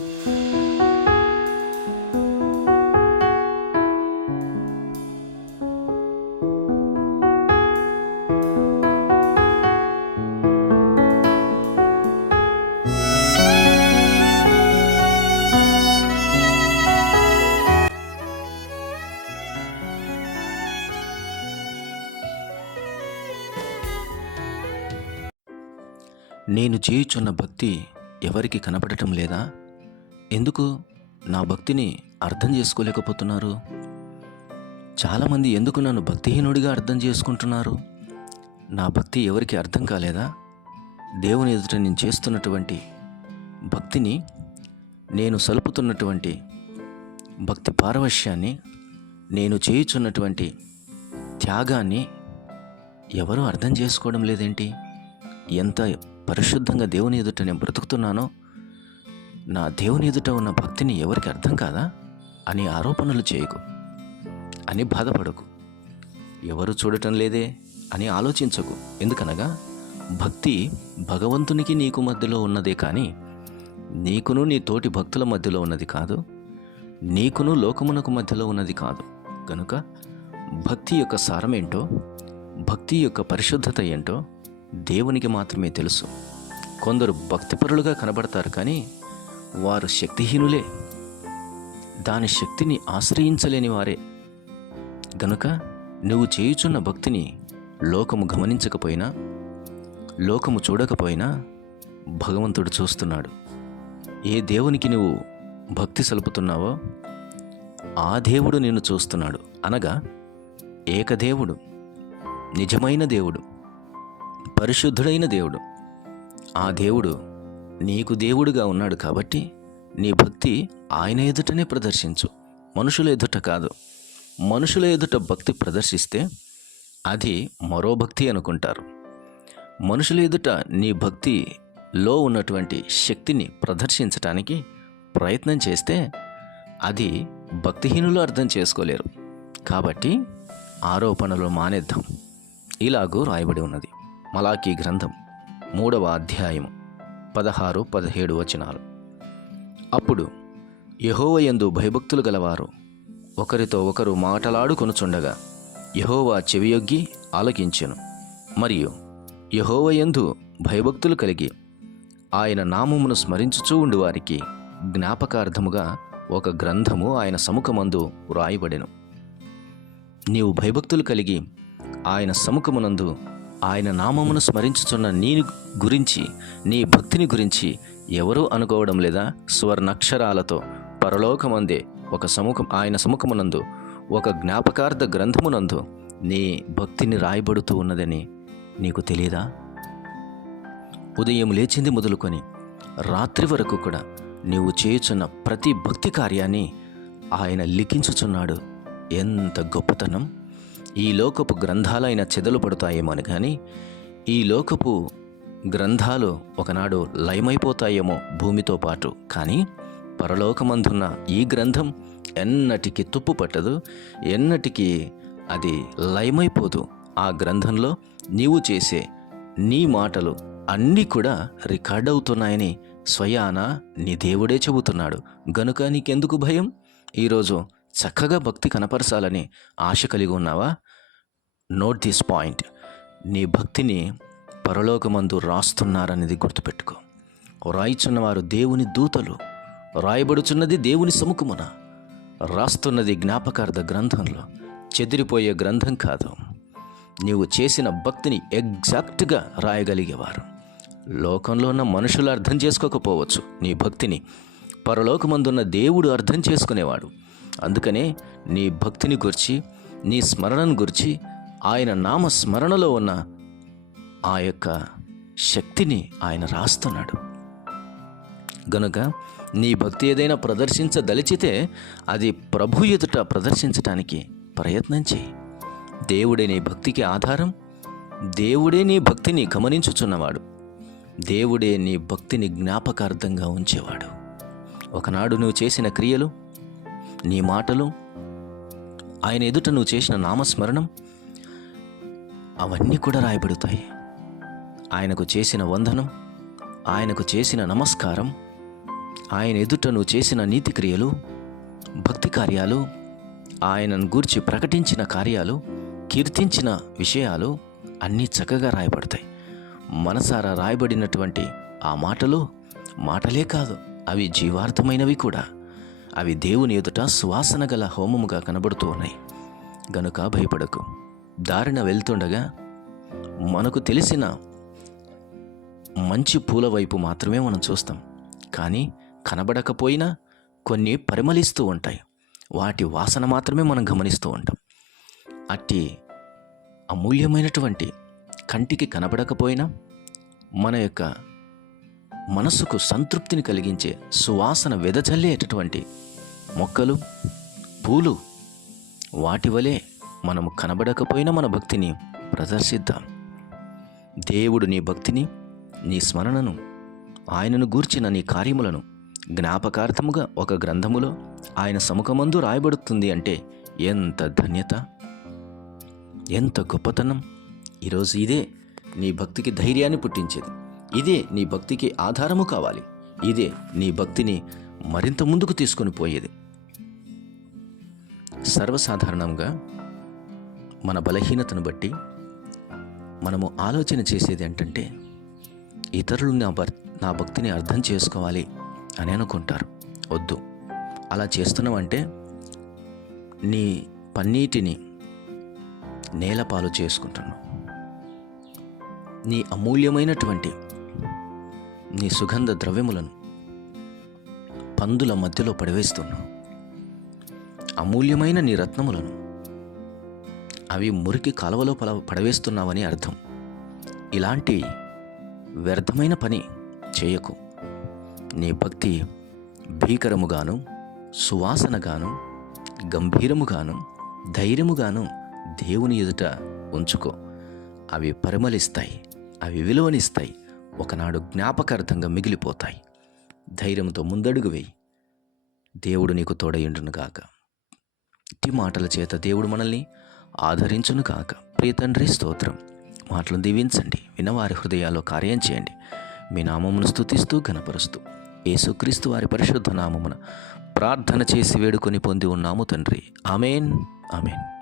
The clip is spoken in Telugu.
నేను చేయుచున్న భక్తి ఎవరికి కనపడటం లేదా? ఎందుకు నా భక్తిని అర్థం చేసుకోలేకపోతున్నారు? చాలామంది ఎందుకు నన్ను భక్తిహీనుడిగా అర్థం చేసుకుంటున్నారు? నా భక్తి ఎవరికి అర్థం కాలేదా? దేవుని ఎదుట నేను చేస్తున్నటువంటి భక్తిని నేను సలుపుతున్నటువంటి భక్తి పారవశ్యాన్ని నేను చేయుచున్నటువంటి త్యాగాన్ని ఎవరూ అర్థం చేసుకోవడం లేదేంటి? ఎంత పరిశుద్ధంగా దేవుని ఎదుట నేను బ్రతుకుతున్నానో నా దేవుని ఎదుట ఉన్న భక్తిని ఎవరికి అర్థం కాదా? అని ఆరోపణలు చేయకు. అని బాధపడకు. ఎవరు చూడటం లేదే అని ఆలోచించకు. ఎందుకనగా భక్తి భగవంతునికి నీకు మధ్యలో ఉన్నదే కానీ నీకును నీ తోటి భక్తుల మధ్యలో ఉన్నది కాదు నీకును లోకమునకు మధ్యలో ఉన్నది కాదు. కనుక భక్తి యొక్క సారం ఏంటో భక్తి యొక్క పరిశుద్ధత ఏంటో దేవునికి మాత్రమే తెలుసు. కొందరు భక్తిపరులుగా కనబడతారు కానీ వారు శక్తిహీనులే. దాని శక్తిని ఆశ్రయించలేని వారే. గనుక నువ్వు చేయుచున్న భక్తిని లోకము గమనించకపోయినా లోకము చూడకపోయినా భగవంతుడు చూస్తున్నాడు. ఏ దేవునికి నువ్వు భక్తి సలుపుతున్నావో ఆ దేవుడు నిన్ను చూస్తున్నాడు. అనగా ఏకదేవుడు నిజమైన దేవుడు పరిశుద్ధుడైన దేవుడు ఆ దేవుడు నీకు దేవుడుగా ఉన్నాడు కాబట్టి నీ భక్తి ఆయన ఎదుటనే ప్రదర్శించు. మనుషుల ఎదుట కాదు. మనుషుల ఎదుట భక్తి ప్రదర్శిస్తే అది మరో భక్తి అనుకుంటారు. మనుషుల ఎదుట నీ భక్తిలో ఉన్నటువంటి శక్తిని ప్రదర్శించటానికి ప్రయత్నం చేస్తే అది భక్తిహీనులు అర్థం చేసుకోలేరు. కాబట్టి ఆరోపణలు మానేద్దాం. ఇలాగూ రాయబడి ఉన్నది. మలాకీ గ్రంథం మూడవ అధ్యాయము. పదహారు పదిహేడు వచనాలు. అప్పుడు యహోవయందు భయభక్తులు గలవారు. ఒకరితో ఒకరు మాటలాడుకొనుచుండగా యహోవా చెవియొగ్గి ఆలకించెను. మరియు యహోవయందు భయభక్తులు కలిగి ఆయన నామమును స్మరించుచూ ఉండు వారికి జ్ఞాపకార్థముగా ఒక గ్రంథము ఆయన సముఖమందు వ్రాయబడెను. నీవు భయభక్తులు కలిగి ఆయన సముఖమునందు ఆయన నామమును స్మరించుచున్న నీ గురించి నీ భక్తిని గురించి ఎవరూ అనుకోవడం లేదా? స్వర్ణక్షరాలతో పరలోకమందే ఒక సముఖం ఆయన సముఖమునందు ఒక జ్ఞాపకార్థ గ్రంథమునందు నీ భక్తిని రాయబడుతూ ఉన్నదని నీకు తెలియదా? ఉదయం లేచింది మొదలుకొని రాత్రి వరకు కూడా నీవు చేయుచున్న ప్రతి భక్తి కార్యాన్ని ఆయన లిఖించుచున్నాడు. ఎంత గొప్పతనం! ఈ లోకపు గ్రంథాలైన చెదలు పడతాయేమో అని కానీ ఈ లోకపు గ్రంథాలు ఒకనాడు లయమైపోతాయేమో భూమితో పాటు. కానీ పరలోకమందున్న ఈ గ్రంథం ఎన్నటికి తుప్పు పట్టదు ఎన్నటికి అది లయమైపోదు. ఆ గ్రంథంలో నీవు చేసే నీ మాటలు అన్నీ కూడా రికార్డ్ అవుతున్నాయని స్వయాన నీ దేవుడే చెబుతున్నాడు. గనుక నీకెందుకు భయం? ఈరోజు చక్కగా భక్తి కనపరచాలని ఆశ కలిగి ఉన్నావా? నోట్ దిస్ పాయింట్ నీ భక్తిని పరలోకమందు రాస్తున్నారనేది గుర్తుపెట్టుకో. రాయిచున్నవారు దేవుని దూతలు రాయబడుచున్నది దేవుని సముఖమున రాస్తున్నది జ్ఞాపకార్థ గ్రంథంలో చెదిరిపోయే గ్రంథం కాదు. నీవు చేసిన భక్తిని ఎగ్జాక్ట్గా రాయగలిగేవారు. లోకంలో ఉన్న మనుషులు అర్థం చేసుకోకపోవచ్చు. నీ భక్తిని పరలోకమందున్న దేవుడు అర్థం చేసుకునేవాడు. అందుకనే నీ భక్తిని గురించి నీ స్మరణను గురించి ఆయన నామస్మరణలో ఉన్న ఆ యొక్క శక్తిని ఆయన రాస్తున్నాడు. గనుక నీ భక్తి ఏదైనా ప్రదర్శించదలిచితే అది ప్రభు ఎదుట ప్రదర్శించటానికి ప్రయత్నం చేయి. దేవుడే నీ భక్తికి ఆధారం దేవుడే నీ భక్తిని గమనించుచున్నవాడు దేవుడే నీ భక్తిని జ్ఞాపకార్థంగా ఉంచేవాడు. ఒకనాడు నువ్వు చేసిన క్రియలు నీ మాటలు ఆయన ఎదుట నువ్వు చేసిన నామస్మరణం అవన్నీ కూడా రాయబడుతాయి. ఆయనకు చేసిన వందనం ఆయనకు చేసిన నమస్కారం ఆయన ఎదుట నువ్వు చేసిన నీతి క్రియలు భక్తి కార్యాలు ఆయనను గూర్చి ప్రకటించిన కార్యాలు కీర్తించిన విషయాలు అన్నీ చక్కగా రాయబడతాయి. మనసారా రాయబడినటువంటి ఆ మాటలు మాటలే కాదు అవి జీవార్థమైనవి కూడా. అవి దేవుని ఎదుట సువాసన గల హోమముగా కనబడుతూ ఉన్నాయి. గనుక భయపడకు. దారిన వెళ్తుండగా మనకు తెలిసిన మంచి పూల వైపు మాత్రమే మనం చూస్తాం. కానీ కనబడకపోయినా కొన్ని పరిమళిస్తూ ఉంటాయి. వాటి వాసన మాత్రమే మనం గమనిస్తూ ఉంటాం. అట్టి అమూల్యమైనటువంటి కంటికి కనబడకపోయినా మన యొక్క మనసుకు సంతృప్తిని కలిగించే సువాసన వెదజల్లేటటువంటి మొక్కలు పూలు వాటి వలె మనము కనబడకపోయినా మన భక్తిని ప్రదర్శిద్దాం. దేవుడు నీ భక్తిని నీ స్మరణను ఆయనను గూర్చిన నీ కార్యములను జ్ఞాపకార్థముగా ఒక గ్రంథములో ఆయన సముఖమందు రాయబడుతుంది అంటే ఎంత ధన్యత ఎంత గొప్పతనం. ఈరోజు ఇదే నీ భక్తికి ధైర్యాన్ని పుట్టించేది. ఇదే నీ భక్తికి ఆధారము కావాలి. ఇదే నీ భక్తిని మరింత ముందుకు తీసుకొని పోయేది. సర్వసాధారణంగా మన బలహీనతను బట్టి మనము ఆలోచన చేసేది ఏంటంటే ఇతరులు నా భర్ నా భక్తిని అర్థం చేసుకోవాలి అని అనుకుంటారు. వద్దు. అలా చేస్తున్నామంటే నీ పన్నీటిని నేలపాలు చేసుకుంటున్నావు. నీ అమూల్యమైనటువంటి నీ సుగంధ ద్రవ్యములను పందుల మధ్యలో పడవేస్తున్నావు అమూల్యమైన నీ రత్నములను అవి మురికి కాలువలో పల పడవేస్తున్నావని అర్థం. ఇలాంటి వ్యర్థమైన పని చేయకు. నీ భక్తి భీకరముగాను సువాసనగాను గంభీరముగాను ధైర్యముగాను దేవుని ఎదుట ఉంచుకో. అవి పరిమళిస్తాయి అవి విలువనిస్తాయి ఒకనాడు జ్ఞాపకార్థంగా మిగిలిపోతాయి. ధైర్యంతో ముందడుగు వేయి. దేవుడు నీకు తోడయుండునుగాక ఇట్టి మాటల చేత దేవుడు మనల్ని ఆదరించును కాక ప్రియతండ్రి స్తోత్రం. మాటలు దీవించండి. వినవారి హృదయాల్లో కార్యం చేయండి. మీ నామమును స్థుతిస్తూ ఘనపరుస్తూ. యేసుక్రీస్తు వారి పరిశుద్ధ నామమున ప్రార్థన చేసి వేడుకొని పొంది ఉన్నాము తండ్రి. ఆమెన్. ఆమెన్.